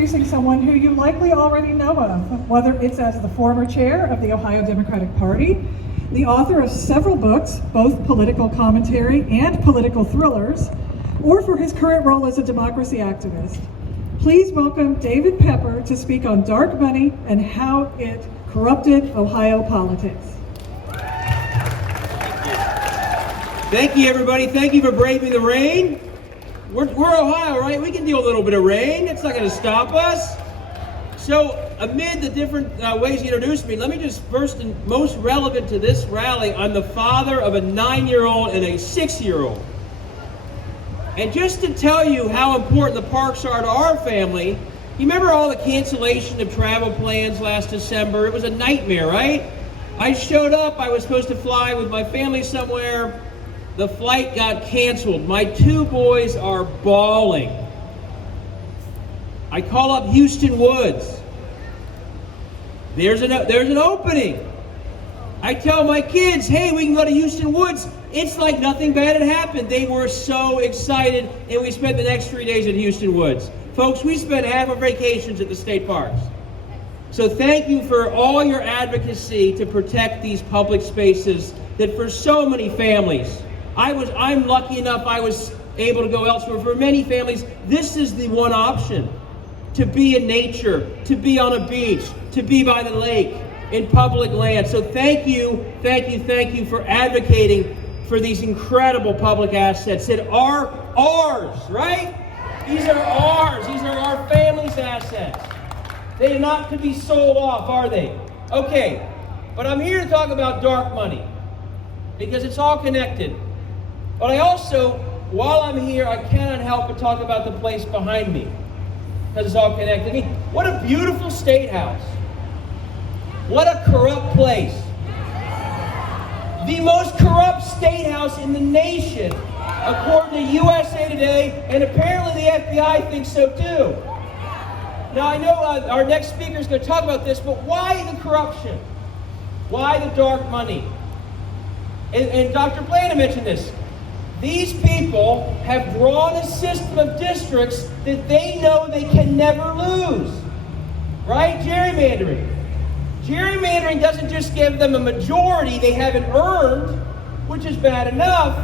introducing someone who you likely already know of, whether it's as the former chair of the Ohio Democratic Party, the author of several books, both political commentary and political thrillers, or for his current role as a democracy activist. Please welcome David Pepper to speak on dark money and how it corrupted Ohio politics. Thank you, everybody. Thank you for braving the rain. We're Ohio, right? We can deal with a little bit of rain. It's not going to stop us. So, amid the different ways you introduced me, let me just first and most relevant to this rally, I'm the father of a 9-year-old and a 6-year-old. And just to tell you how important the parks are to our family, you remember all the cancellation of travel plans last December? It was a nightmare, right? I showed up, I was supposed to fly with my family somewhere. The flight got canceled. My 2 boys are bawling. I call up Houston Woods. There's an opening. I tell my kids, hey, we can go to Houston Woods. It's like nothing bad had happened. They were so excited, and we spent the next 3 days at Houston Woods. Folks, we spent half our vacations at the state parks. So thank you for all your advocacy to protect these public spaces that for so many families, I'm lucky enough I was able to go elsewhere. For many families, this is the one option. To be in nature, to be on a beach, to be by the lake, in public land. So thank you for advocating for these incredible public assets that are ours, right? These are ours. These are our family's assets. They are not to be sold off, are they? Okay, but I'm here to talk about dark money because it's all connected. But I also, while I'm here, I cannot help but talk about the place behind me because it's all connected. I mean, what a beautiful state house. What a corrupt place. The most corrupt state house in the nation, according to USA Today, and apparently the FBI thinks so too. Now I know our next speaker is going to talk about this, but why the corruption? Why the dark money? And Dr. Blanda mentioned this. These people have drawn a system of districts that they know they can never lose. Right? Gerrymandering. Gerrymandering doesn't just give them a majority they haven't earned, which is bad enough.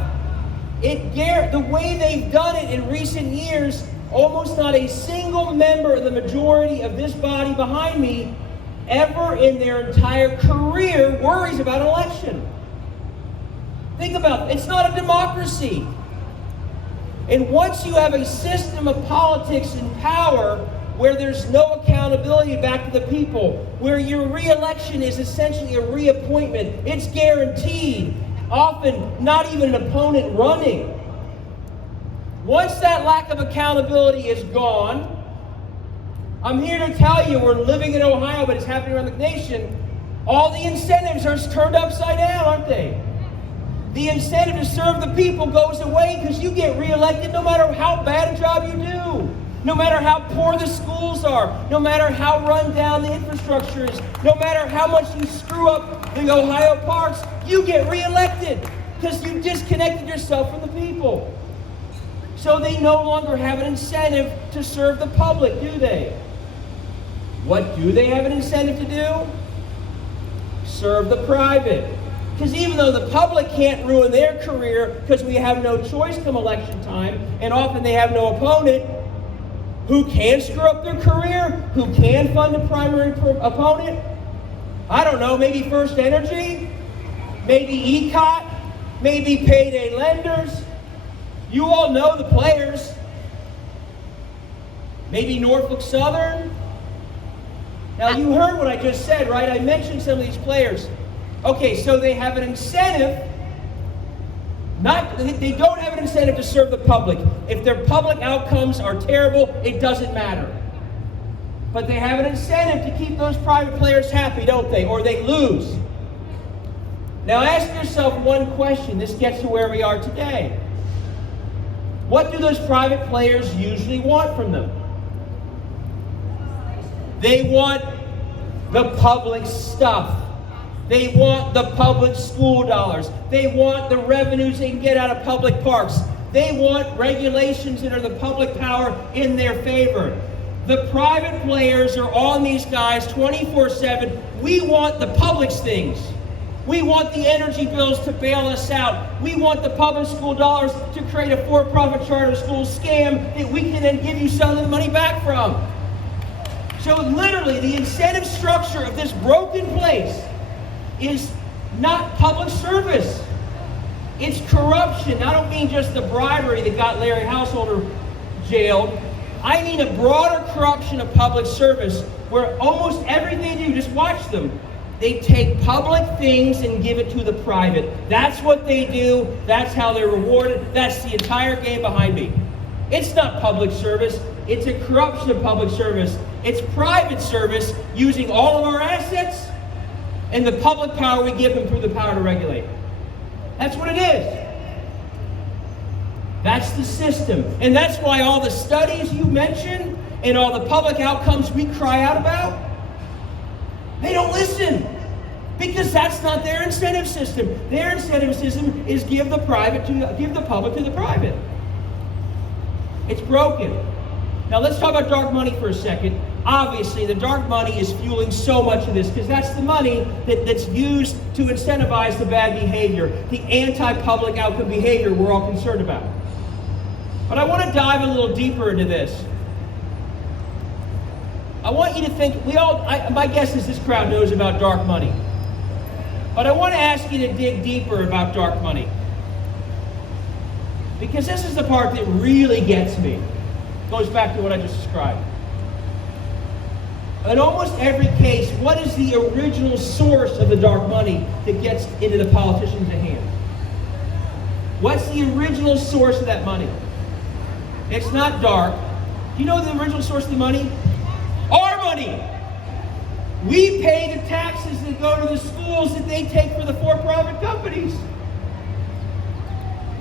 The way they've done it in recent years, almost not a single member of the majority of this body behind me ever in their entire career worries about an election. Think about it. It's not a democracy. And once you have a system of politics and power where there's no accountability back to the people, where your re-election is essentially a reappointment, it's guaranteed, often not even an opponent running. Once that lack of accountability is gone, I'm here to tell you, we're living in Ohio, but it's happening around the nation, all the incentives are turned upside down, aren't they? The incentive to serve the people goes away because you get reelected no matter how bad a job you do, no matter how poor the schools are, no matter how run down the infrastructure is, no matter how much you screw up the Ohio parks, you get reelected because you disconnected yourself from the people. So they no longer have an incentive to serve the public, do they? What do they have an incentive to do? Serve the private. Because even though the public can't ruin their career because we have no choice come election time, and often they have no opponent, who can screw up their career? Who can fund a primary opponent? I don't know, maybe First Energy? Maybe ECOT? Maybe payday lenders? You all know the players. Maybe Norfolk Southern? Now you heard what I just said, right? I mentioned some of these players. Okay, so they have an incentive. They don't have an incentive to serve the public. If their public outcomes are terrible, it doesn't matter. But they have an incentive to keep those private players happy, don't they? Or they lose. Now ask yourself one question. This gets to where we are today. What do those private players usually want from them? They want the public stuff. They want the public school dollars. They want the revenues they can get out of public parks. They want regulations that are the public power in their favor. The private players are on these guys 24/7. We want the public's things. We want the energy bills to bail us out. We want the public school dollars to create a for-profit charter school scam that we can then give you some of the money back from. So literally, the incentive structure of this broken place is not public service. It's corruption. I don't mean just the bribery that got Larry Householder jailed. I mean a broader corruption of public service where almost everything they do, just watch them. They take public things and give it to the private. That's what they do. That's how they're rewarded. That's the entire game behind me. It's not public service. It's a corruption of public service. It's private service using all of our assets and the public power we give them through the power to regulate. That's what it is. That's the system. And that's why all the studies you mentioned and all the public outcomes we cry out about, they don't listen, because that's not their incentive system. Their incentive system is give the public to the private. It's broken. Now let's talk about dark money for a second. Obviously, the dark money is fueling so much of this because that's the money that's used to incentivize the bad behavior, the anti-public outcome behavior we're all concerned about. But I want to dive a little deeper into this. I want you to think, my guess is this crowd knows about dark money. But I want to ask you to dig deeper about dark money. Because this is the part that really gets me. Goes back to what I just described. In almost every case, what is the original source of the dark money that gets into the politicians' hands? What's the original source of that money? It's not dark. Do you know the original source of the money? Our money. We pay the taxes that go to the schools that they take for the for-profit companies.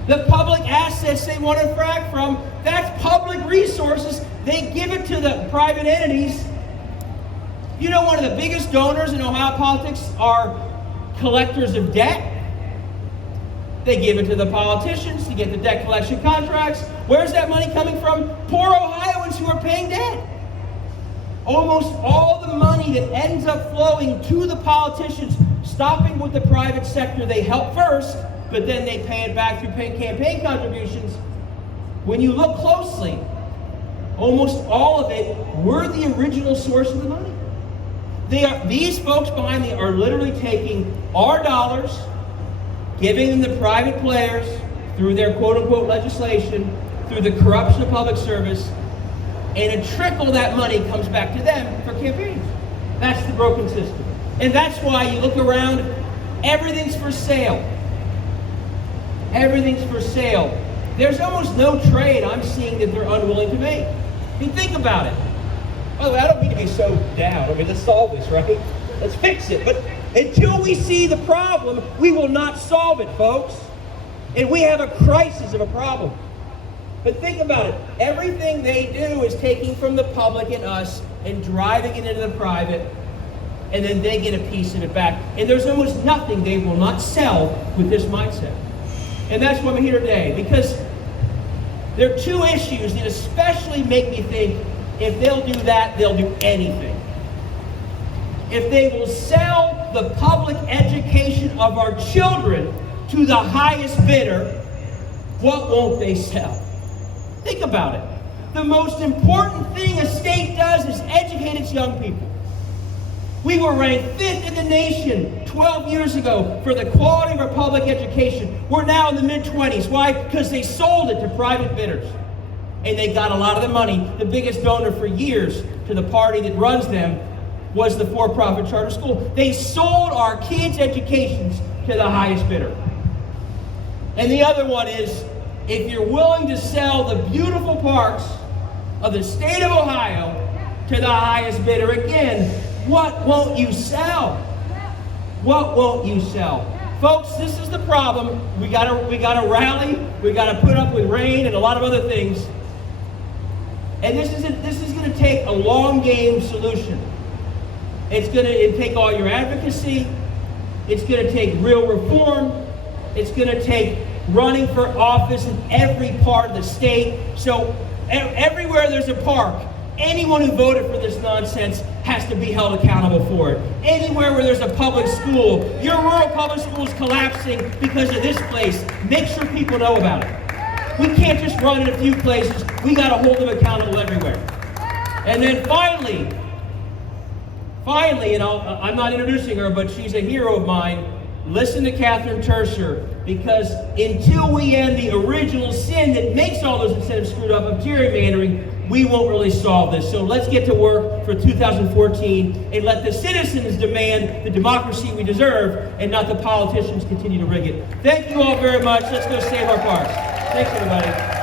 The public assets they want to frack from, that's public resources. They give it to the private entities. You know, one of the biggest donors in Ohio politics are collectors of debt. They give it to the politicians to get the debt collection contracts. Where's that money coming from? Poor Ohioans who are paying debt. Almost all the money that ends up flowing to the politicians, stopping with the private sector they help first, but then they pay it back through campaign contributions. When you look closely, almost all of it were the original source of the money. These folks behind me are literally taking our dollars, giving them to private players through their quote-unquote legislation, through the corruption of public service, and a trickle of that money comes back to them for campaigns. That's the broken system. And that's why you look around, everything's for sale. Everything's for sale. There's almost no trade I'm seeing that they're unwilling to make. I mean, think about it. By the way, I don't mean to be so down. I mean, let's solve this, right? Let's fix it. But until we see the problem, we will not solve it, folks. And we have a crisis of a problem. But think about it. Everything they do is taking from the public and us and driving it into the private, and then they get a piece of it back. And there's almost nothing they will not sell with this mindset. And that's why I'm here today, because there are two issues that especially make me think if they'll do that, they'll do anything. If they will sell the public education of our children to the highest bidder, what won't they sell? Think about it. The most important thing a state does is educate its young people. We were ranked 5th in the nation 12 years ago for the quality of our public education. We're now in the mid-20s. Why? Because they sold it to private bidders. And they got a lot of the money. The biggest donor for years to the party that runs them was the for-profit charter school. They sold our kids' educations to the highest bidder. And the other one is, if you're willing to sell the beautiful parks of the state of Ohio to the highest bidder, again, what won't you sell? What won't you sell? Folks, this is the problem. We gotta rally. We gotta put up with rain and a lot of other things. And this is going to take a long game solution. It's going to take all your advocacy. It's going to take real reform. It's going to take running for office in every part of the state. So everywhere there's a park, Anyone who voted for this nonsense has to be held accountable for it. Anywhere where there's a public school, your rural public school is collapsing because of this place. Make sure people know about it. We can't just run in a few places. We got to hold them accountable everywhere. And then finally, and I'm not introducing her, but she's a hero of mine. Listen to Catherine Turcer, because until we end the original sin that makes all those incentives screwed up of gerrymandering, we won't really solve this. So let's get to work for 2014 and let the citizens demand the democracy we deserve and not the politicians continue to rig it. Thank you all very much. Let's go save our parks. Thanks, everybody.